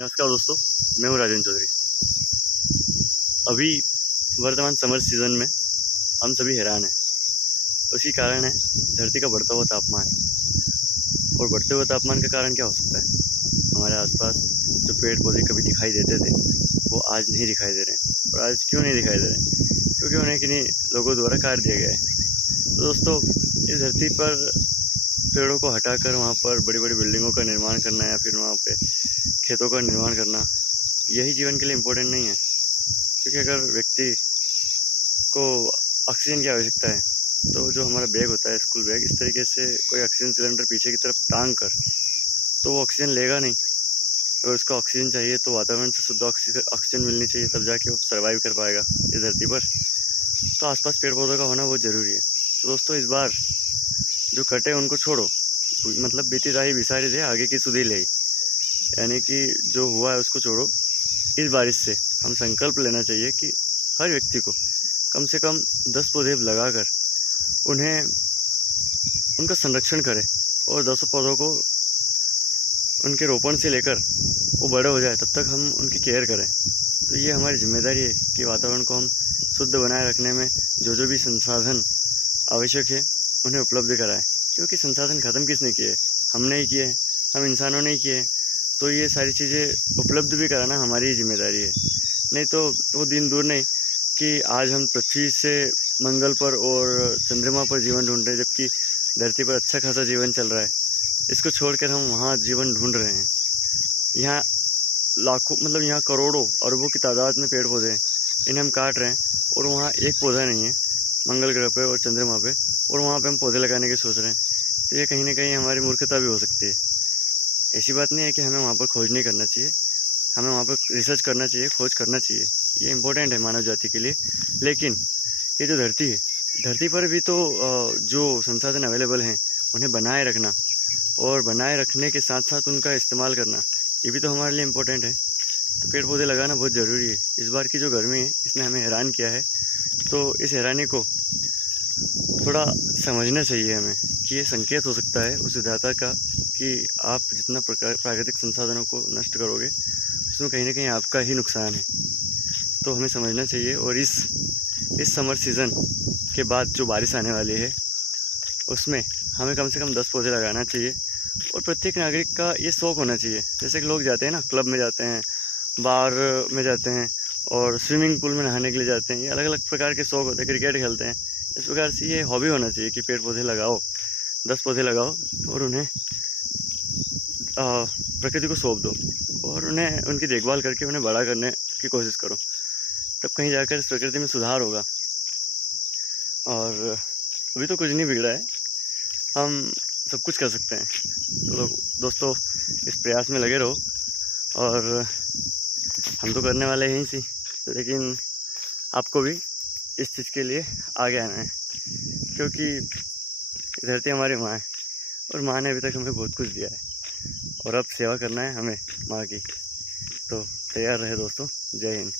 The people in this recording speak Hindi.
नमस्कार दोस्तों, मैं हूँ राजेंद्र चौधरी। अभी वर्तमान समर सीज़न में हम सभी हैरान हैं। उसकी कारण है धरती का बढ़ता हुआ तापमान। और बढ़ते हुए तापमान का कारण क्या हो सकता है? हमारे आसपास जो पेड़ पौधे कभी दिखाई देते थे वो आज नहीं दिखाई दे रहे हैं। और आज क्यों नहीं दिखाई दे रहे हैं? क्योंकि उन्हें किन्हीं लोगों द्वारा काट दिया गया है। तो दोस्तों, इस धरती पर पेड़ों को हटाकर वहाँ पर बड़ी बड़ी बिल्डिंगों का निर्माण करना या फिर वहाँ पे खेतों का निर्माण करना, यही जीवन के लिए इम्पोर्टेंट नहीं है। क्योंकि अगर व्यक्ति को ऑक्सीजन की आवश्यकता है तो जो हमारा बैग होता है, स्कूल बैग, इस तरीके से कोई ऑक्सीजन सिलेंडर पीछे की तरफ टांग कर तो वो ऑक्सीजन लेगा नहीं। अगर उसको ऑक्सीजन चाहिए तो वातावरण से शुद्ध ऑक्सीजन मिलनी चाहिए, तब जाके वो सर्वाइव कर पाएगा इस धरती पर। तो आसपास पेड़ पौधों का होना बहुत ज़रूरी है। तो दोस्तों, इस बार जो कटे उनको छोड़ो, मतलब बीती राही बिसारी दे, आगे की सुधी ले, यानी कि जो हुआ है उसको छोड़ो। इस बारिश से हम संकल्प लेना चाहिए कि हर व्यक्ति को कम से कम 10 पौधे लगाकर उनका संरक्षण करें और 10 पौधों को उनके रोपण से लेकर वो बड़े हो जाए तब तक हम उनकी केयर करें। तो ये हमारी जिम्मेदारी है कि वातावरण को हम शुद्ध बनाए रखने में जो भी संसाधन आवश्यक है उन्हें उपलब्ध कराएं। क्योंकि संसाधन ख़त्म किसने किए? हमने ही किए, हम इंसानों ने ही किए। तो ये सारी चीज़ें उपलब्ध भी कराना हमारी ही जिम्मेदारी है। नहीं तो वो दिन दूर नहीं कि आज हम पृथ्वी से मंगल पर और चंद्रमा पर जीवन ढूंढ रहे हैं, जबकि धरती पर अच्छा खासा जीवन चल रहा है। इसको छोड़कर हम वहाँ जीवन ढूंढ रहे हैं। यहाँ लाखों, मतलब यहाँ करोड़ों अरबों की तादाद में पेड़ पौधे हैं, इन्हें हम काट रहे हैं। और वहाँ एक पौधा नहीं है मंगल ग्रह पे और चंद्रमा पे, और वहाँ पे हम पौधे लगाने की सोच रहे हैं। तो ये कहीं ना कहीं हमारी मूर्खता भी हो सकती है। ऐसी बात नहीं है कि हमें वहाँ पर खोज नहीं करना चाहिए, हमें वहाँ पर रिसर्च करना चाहिए, खोज करना चाहिए। ये इम्पोर्टेंट है मानव जाति के लिए। लेकिन ये जो धरती है, धरती पर भी तो जो संसाधन अवेलेबल हैं उन्हें बनाए रखना, और बनाए रखने के साथ साथ उनका इस्तेमाल करना, ये भी तो हमारे लिए इम्पोर्टेंट है। तो पेड़ पौधे लगाना बहुत ज़रूरी है। इस बार की जो गर्मी है इसने हमें हैरान किया है, तो इस हैरानी को थोड़ा समझना चाहिए हमें कि ये संकेत हो सकता है उस विधाता का कि आप जितना प्राकृतिक संसाधनों को नष्ट करोगे उसमें कहीं ना कहीं आपका ही नुकसान है। तो हमें समझना चाहिए। और इस समर सीज़न के बाद जो बारिश आने वाली है उसमें हमें कम से कम 10 पौधे लगाना चाहिए। और प्रत्येक नागरिक का ये शौक़ होना चाहिए। जैसे कि लोग जाते हैं ना, क्लब में जाते हैं, बार में जाते हैं और स्विमिंग पूल में नहाने के लिए जाते हैं। ये अलग अलग प्रकार के शौक़ होते हैं, क्रिकेट खेलते हैं। इस प्रकार से ये हॉबी होना चाहिए कि पेड़ पौधे लगाओ, 10 पौधे लगाओ और उन्हें प्रकृति को सौंप दो और उन्हें उनकी देखभाल करके उन्हें बड़ा करने की कोशिश करो। तब कहीं जाकर इस प्रकृति में सुधार होगा। और अभी तो कुछ नहीं बिगड़ा है, हम सब कुछ कर सकते हैं। तो दोस्तों, इस प्रयास में लगे रहो। और हम तो करने वाले हैं ही, लेकिन आपको भी इस चीज़ के लिए आगे आना है। क्योंकि धरती हमारी माँ है और माँ ने अभी तक हमें बहुत कुछ दिया है और अब सेवा करना है हमें माँ की। तो तैयार रहे दोस्तों। जय हिंद।